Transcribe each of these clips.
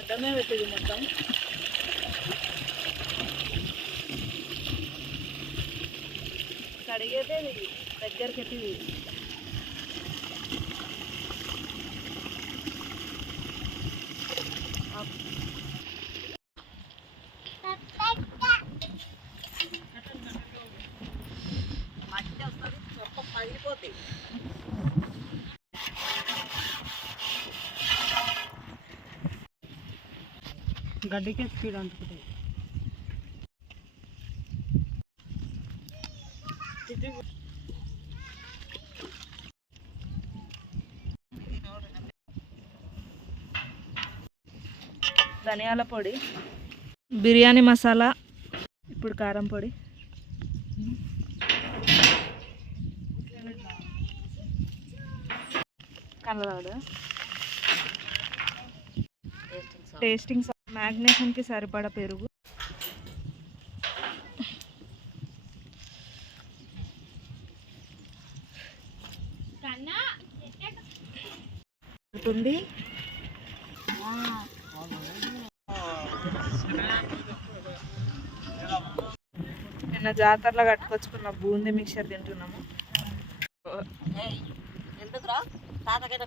అడ్డమే పెట్టింది మొత్తం కడిగేదే ఇది దగ్గరికి ఎత్తిది మట్టి వస్తుంది. మొత్తం పగిలిపోతాయి గడ్డికే స్పీడ్ అంటుకుంటాయి ధనియాల పొడి బిర్యానీ మసాలా ఇప్పుడు కారం పొడి. కలవాడు టేస్టింగ్ మ్యాగ్నేషన్కి సరిపడా పెరుగు. ఉంటుంది నిన్న జాతరలో కట్టుకొచ్చుకున్న బూందీ మిక్చర్ తింటున్నాము. ఎందుకురా? తాతకైతే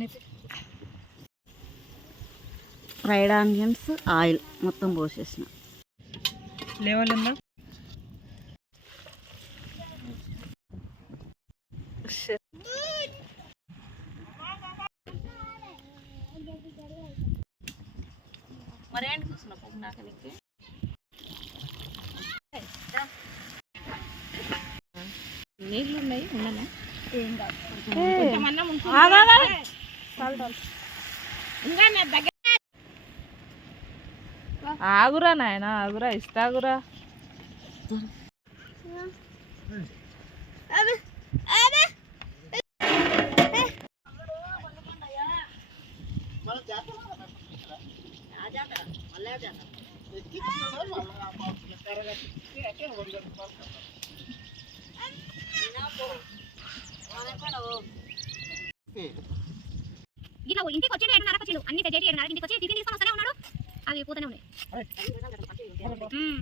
కాకతాయలు ఫ్రైడ్ ఆనియన్స్ ఆయిల్ మొత్తం పోసేసిన. లేవల్ ఉందా? మరేంటి పొగ్గు నీళ్ళు ఉన్నాయి ఉండనా ఆగురా నాయన ఆగురా ఇస్తాగురా. ఇట్లా ఇంటికి వచ్చి ఏడున్నరకు వచ్చిండు అన్ని తెచ్చేటి ఏడున్నరకు ఇంటికి వచ్చి టిఫిన్ తీసుకొని వస్తూనే ఉన్నాడు. అవి పోతూనే ఉన్నాయి మ్మ్.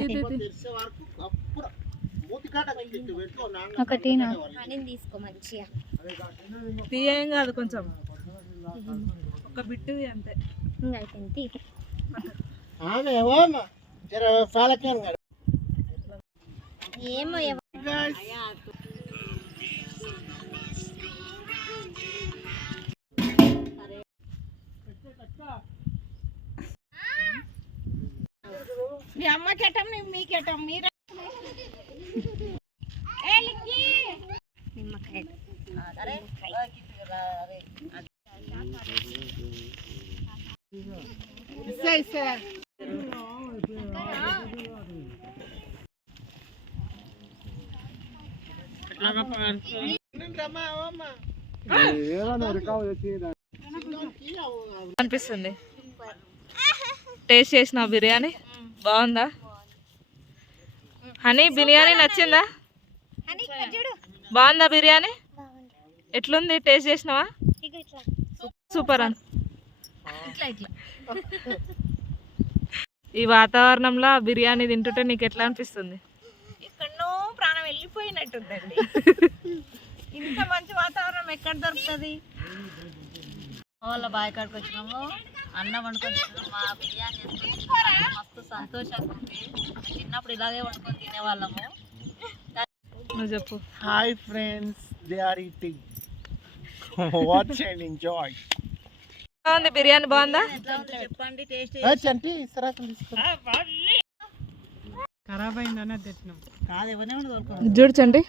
ఏంటి? డ్రెస్ ఒకటి తీసుకో మంచిగా. తీయం కాదు కొంచెం. ఒక బిట్టు అంతే. అయిపోయింది. ఏమో మీ అమ్మకెటం మీకెటం మీరు అనిపిస్తుంది. టేస్ట్ చేసిన బిర్యానీ? బాగుందా? హనీ బిర్యానీ నచ్చిందా? బాగుందా బిర్యానీ? ఎట్లుంది? టేస్ట్ చేసినావా? సూపర్ అని ఈ వాతావరణంలో బిర్యానీ తింటుంటే నీకు ఎట్లా అనిపిస్తుంది? ఎక్కడనో ప్రాణం వెళ్ళిపోయినట్టుందండి. ఇంత మంచి వాతావరణం ఎక్కడ దొరుకుతుంది? వాళ్ళ బావి కాడికి వచ్చినాము. అన్నం వండుకొని. మా బిర్యానీ మస్తు సంతోషంగా ఉంది. చిన్నప్పుడు ఇలాగే వండుకొని తినేవాళ్ళము. నువ్వు చెప్పు. Hi friends, they are eating. Watch and enjoy. బాగుంది బిర్యానీ బాగుందా? చెప్పండి టేస్ట్ చంటి ఇసరాకులు తీసుకో. కాదు ఎవరినే ఉండదు చూడు చండి